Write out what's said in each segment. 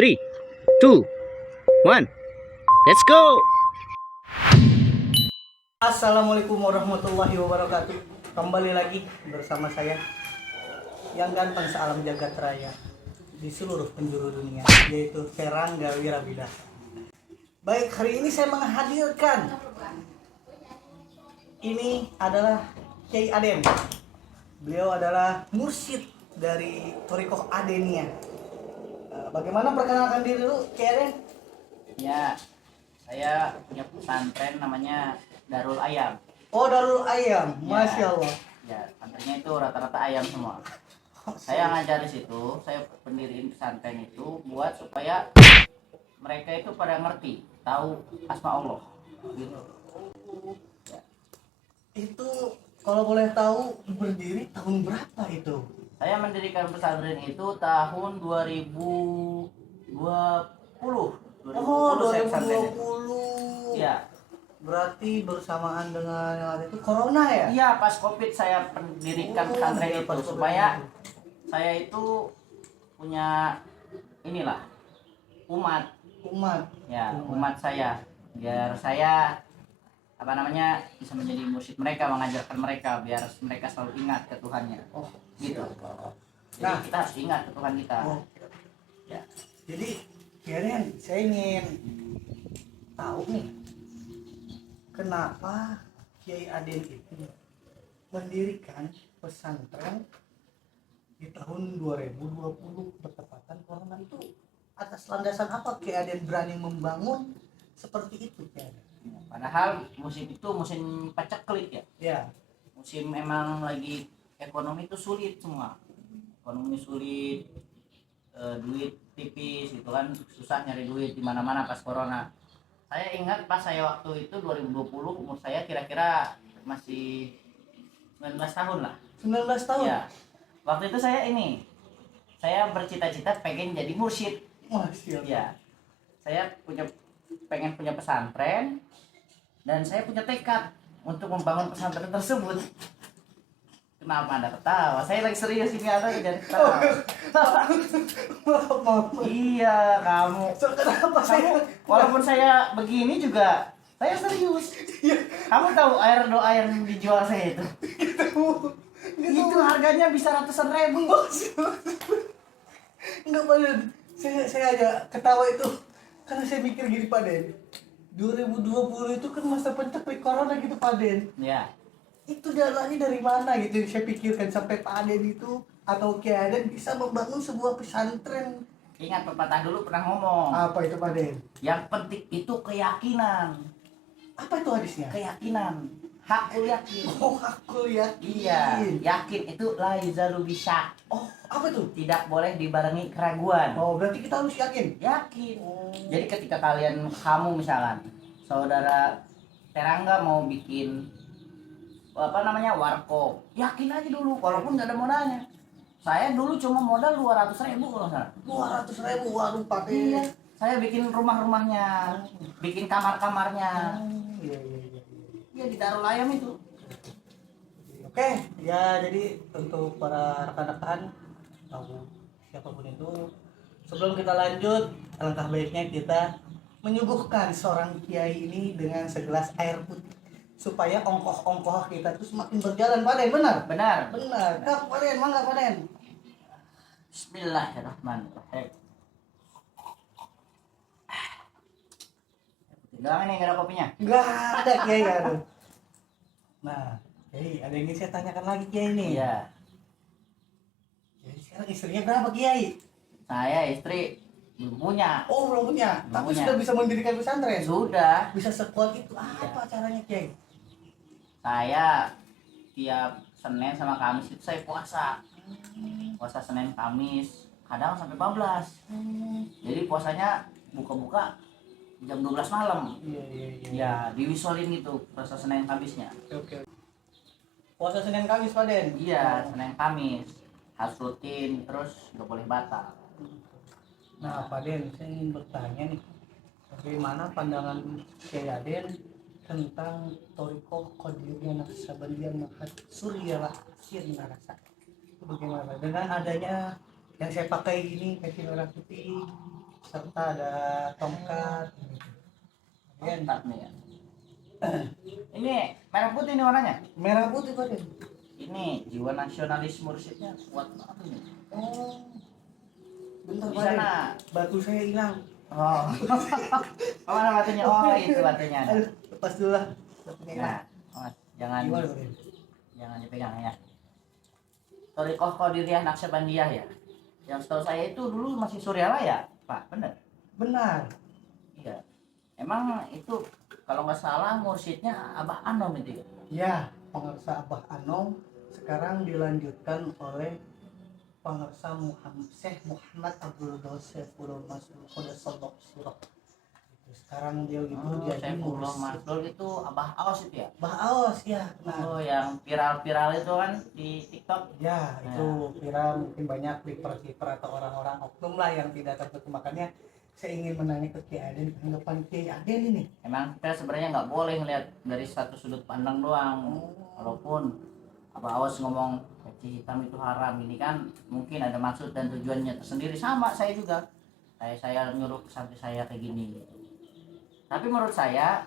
3, 2, 1, let's go! Assalamualaikum warahmatullahi wabarakatuh. Kembali lagi bersama saya yang ganteng sealam jagat raya di seluruh penjuru dunia, yaitu Serangga Wirabida. Baik, hari ini saya menghadirkan ini adalah Kiai Aden. Beliau adalah mursyid dari Thorikoh Adenia. Bagaimana perkenalkan diri dulu, Kiai Aden? Ya, saya punya pesantren namanya Darul Ayam. Oh, Darul Ayam, Masya Allah. Ya, santrinya itu rata-rata ayam semua. Saya ngajar di situ, saya pendiriin pesantren itu buat supaya mereka itu pada ngerti, tahu asma Allah. Gitu. Ya. Itu kalau boleh tahu berdiri tahun berapa itu? Saya mendirikan pesantren itu tahun 2020. 2020 Oh, saya pesantren itu. 2020. Ya. Berarti bersamaan dengan yang ada itu corona ya? Iya, pas Covid saya pendirikan Oh, pesantren iya, itu pas supaya Covid. saya itu punya inilah umat ya, umat saya, biar saya bisa menjadi mursyid mereka, mengajarkan mereka biar mereka selalu ingat ke Tuhannya. Oh, Gitu. Jadi Nah. kita harus ingat ke Tuhan kita. Oh. Ya. Jadi kalian saya ingin tahu nih, kenapa Kiai Aden itu mendirikan pesantren di tahun 2020 bertepatan corona itu, atas landasan apa Kiai Aden berani membangun seperti itu, Kiai Aden? Padahal musim itu musim paceklik ya. Ya, Musim memang lagi ekonomi itu sulit semua. Ekonomi sulit, duit tipis gitu kan, susah nyari duit di mana-mana pas corona. Saya ingat pas saya waktu itu 2020, umur saya kira-kira masih 19 tahun lah. 19 tahun. Ya. Waktu itu saya bercita-cita pengen jadi mursyid. Masya Allah. Ya. Saya pengen punya pesantren dan saya punya tekad untuk membangun pesantren tersebut. Kenapa Anda ketawa? Saya lagi serius ini, Anda jadi ketawa. Maaf. Iya, kamu. So, kenapa saya? Walaupun saya begini juga, saya serius. Kamu tahu air doa yang dijual saya itu? Itu harganya bisa ratusan ribu. Enggak, Pak Den. Saya aja ketawa itu karena saya mikir gini, Pak Den. 2020 itu kan masa pencapaian corona gitu, Pak Den. Ya, Itu dananya dari mana gitu yang saya pikirkan sampai Pak Den itu atau Kiai Aden bisa membangun sebuah pesantren. ingat pepatah dulu pernah ngomong. Apa itu, Pak Den? Yang penting itu keyakinan. Apa itu hadisnya? Keyakinan. Hakul yakin. Oh, aku yakin. Iya, yakin itu la yuzalu bisa. Oh, apa itu? Tidak boleh dibarengi keraguan. Oh, berarti kita harus yakin. Yakin. Oh. Jadi ketika kamu misalkan saudara Terangga mau bikin warkop, yakin aja dulu walaupun nggak ada modalnya. Saya dulu cuma modal 200.000 kalau nggak salah. 200.000, waduh, Pak Den. Iya, saya bikin rumah-rumahnya, bikin kamar-kamarnya. Iya. Iya, di Darul Ayam itu. Oke, ya jadi untuk para rekan-rekan atau siapapun itu, sebelum kita lanjut, alangkah baiknya kita menyuguhkan seorang kiai ini dengan segelas air putih supaya ongkoh-ongkoh kita itu semakin berjalan, Pak Den. Benar? Benar. Benar. Kak, Pak Den, mangga, Pak Den. Bismillahirrahmanirrahim. Doang ini, nggak ada kopinya. Enggak ada, Kiai, nggak ada. Nah, Kiai, ada yang ingin saya tanyakan lagi, Kiai ini. Iya. Jadi sekarang istrinya berapa, Kiai? Saya istri belum punya. Oh, belum punya. Belum Tapi punya. sudah bisa mendirikan pesantren. Sudah. Bisa sekuat itu. Apa caranya, Kiai? Saya tiap Senin sama Kamis itu saya puasa. Puasa Senin Kamis, kadang sampai 14. Jadi puasanya buka-buka jam 12 malam. Iya. Ya, diwisolin gitu puasa Senin Kamisnya. Oke. Puasa Senin Kamis, Pak Den. Iya, Senin Kamis harus rutin, terus nggak boleh batal. Nah, Pak Den, saya ingin bertanya nih, bagaimana pandangan Kiai Aden tentang Thorikoh Qadiriyah Naqsyabandiyah Mahat Surya Sirna Rasa? Itu bagaimana, Pak? Dengan adanya Yang saya pakai ini peci merah putih serta ada tongkat. Kemudian Mantap nih ya. Ini merah putih nih warnanya. merah putih Paden. Ini jiwa nasionalis mursyidnya kuat banget ini. Oh, bentar Di Paden. sana. Batu saya hilang. Oh. Oh, mana batunya? Oh, itu batunya. Aduh, lepas dulu lah. Batunya hilang. Nah, Mas, jangan Gimana Paden? jangan dipegang ya. Thariqah Qadiriyah Naqsyabandiyah ya. Yang setahu saya itu dulu masih Suryalaya, Pak. Bener? Benar. Iya. Emang itu kalau nggak salah mursyidnya Abah Anom itu ya. Ya, pengarsa Abah Anom sekarang dilanjutkan oleh pengarsa Syekh Muhammad Abdul Syaifullah Mas'ud Qudassallahu sirah. Sekarang dia gitu jadi Saifullah mursyid. Masdul itu Abah Aos itu ya. Bah Aos ya. Nah, Oh, yang viral-viral itu kan di TikTok. ya itu viral mungkin banyak kiper-kiper atau orang-orang oknum lah yang tidak tertentu. Makanya saya ingin menanya ke Kiai Aden tanggapan Kiai Aden ini. Emang kita sebenarnya nggak boleh ngeliat dari satu sudut pandang doang. Walaupun Abah Aos ngomong peci hitam itu haram, ini kan mungkin ada maksud dan tujuannya tersendiri. Sama saya juga. Saya nyuruh santri saya kayak gini. Tapi menurut saya,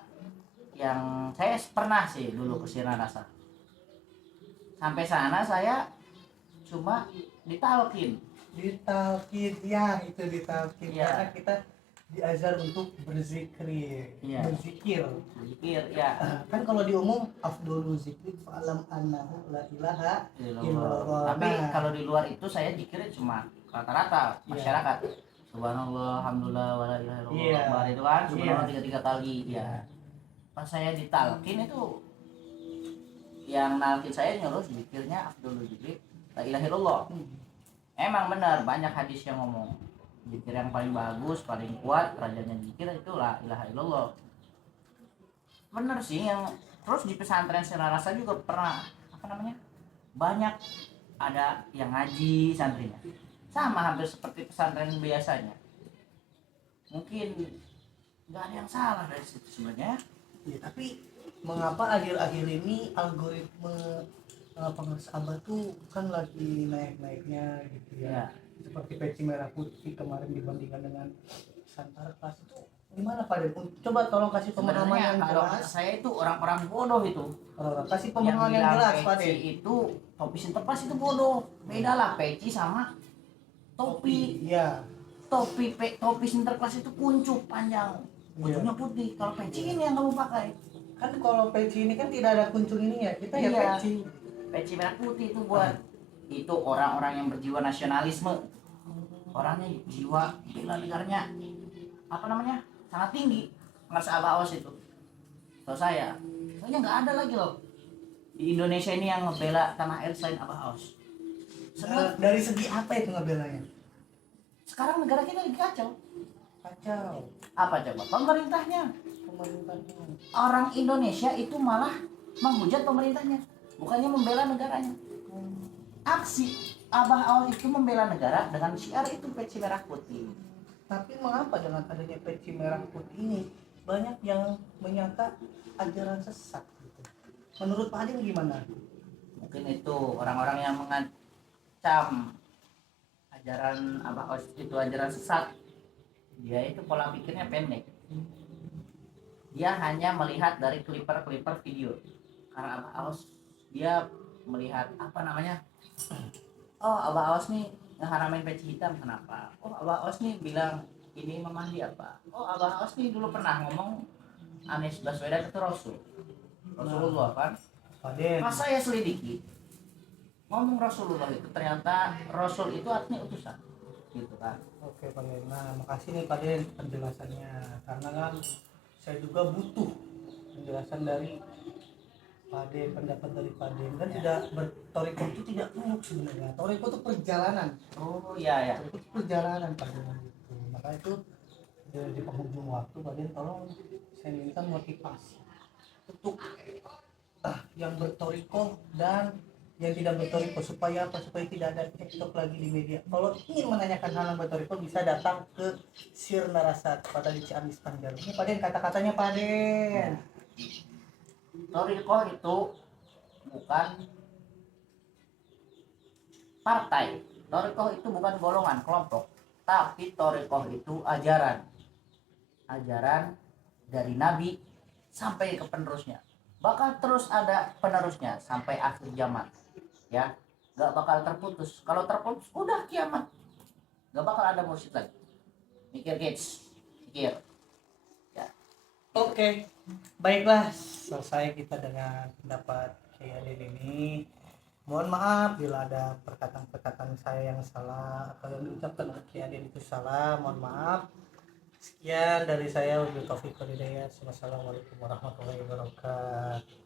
yang saya pernah sih dulu ke Siranasa. Sampai sana saya cuma ditalkin. Ditalkin ya, itu ditalkin Iya. karena kita diajar untuk berzikir. Iya. Berzikir. Pikir ya. Kan kalau di umum afdolul zikri fa'alam annahu la ilaha illallah. Tapi Nah, kalau di luar itu saya dikira cuma rata-rata Iya. masyarakat. Subhanallah, alhamdulillah, wala ilaha illallah. Iya. Akbar itu kan subhanallah Iya. 3 kali ya. Pas saya ditalkin itu yang nalkin saya nyuruh zikirnya afdolul zikri la ilaha illallah. Emang benar banyak hadis yang ngomong zikir yang paling bagus, paling kuat, rajanya zikir itu la ilaha illallah. Bener sih yang terus di pesantren Siranasa juga pernah apa namanya? Banyak ada yang ngaji santrinya. Sama hampir seperti pesantren biasanya. Mungkin nggak ada yang salah dari situ sebenarnya. ya, tapi mengapa akhir-akhir ini algoritma pengarsa Abah tuh kan lagi naik-naiknya gitu ya. Ya. Seperti peci merah putih kemarin dibandingkan dengan Santara kelas itu gimana Pak Den? Coba tolong kasih pemahaman Sebenarnya yang kalau jelas. saya itu orang-orang bodoh itu. Kasih Yang pemahaman yang bilang jelas Pak peci Den. itu topi sinterklas itu bodoh. Beda lah peci sama topi. Iya. Topi sinterklas itu kuncup panjang. Ujungnya putih. Kalau peci ini yang kamu pakai. Kan kalau peci ini kan tidak ada kuncung ininya. Kita ya Iya. peci. Peci merah putih itu buat itu orang-orang yang berjiwa nasionalisme. Orangnya jiwa bela negaranya apa namanya? Sangat tinggi. Pengarsa Abah Aos itu. Tahu saya. Soalnya nggak ada lagi loh di Indonesia ini yang ngebela tanah air selain Abah Aos. Semua Dari segi apa itu ngebelanya? sekarang negara kita lagi kacau. Kacau. Apa coba? Pemerintahnya. Pemerintahnya. Orang Indonesia itu malah menghujat pemerintahnya, bukannya membela negaranya. Aksi Abah Aos itu membela negara dengan syiar itu peci merah putih. Tapi mengapa dengan adanya peci merah putih ini banyak yang menyangka ajaran sesat gitu. Menurut Pak Adin gimana? Mungkin itu orang-orang yang mengacam ajaran Abah Aos itu ajaran sesat. Dia itu pola pikirnya pendek. Dia hanya melihat dari clipper video. Karena Abah Aos dia melihat apa namanya? Oh, Abah Aos nih ngeharamin peci hitam kenapa? Oh, Abah Aos nih bilang ini Imam Mahdi apa? Oh, Abah Aos nih dulu pernah ngomong Anies Baswedan itu Rasulullah kan? Pak Den. Pas saya selidiki ngomong Rasulullah itu ternyata Rasul itu artinya utusan gitu kan. Oke Pak Den. Nah, makasih nih Pak Den penjelasannya. Karena kan saya juga butuh penjelasan dari Pak Den, pendapat dari Pak Den. Kan tidak Toriko itu tidak buruk sebenarnya. Toriko itu perjalanan. Oh iya ya. Toriko itu perjalanan Pak Den gitu. Maka itu di penghujung waktu Pak Den tolong saya minta motivasi untuk yang bertoriko dan yang tidak bertoriko supaya apa, supaya tidak ada TikTok lagi di media. Kalau ingin menanyakan hal yang bertoriko bisa datang ke Sirnarasa pada di Ciamis Panjalu. Ini Pak Den kata-katanya Pak Den. Thariqah itu bukan partai. Thariqah itu bukan golongan, kelompok, tapi thariqah itu ajaran. Ajaran dari Nabi sampai ke penerusnya. Bakal terus ada penerusnya sampai akhir zaman. Ya, nggak bakal terputus. Kalau terputus, udah kiamat. Nggak bakal ada mursyid lagi. Mikir kids, mikir. Ya. Oke, baiklah, selesai kita dengan pendapat Kiai Adin ini. Mohon maaf bila ada perkataan-perkataan saya yang salah atau yang diucapkan oleh Kiai Adin itu salah. Mohon maaf. Sekian dari saya, wabillahi taufiq wal hidayah. Wassalamualaikum warahmatullahi wabarakatuh.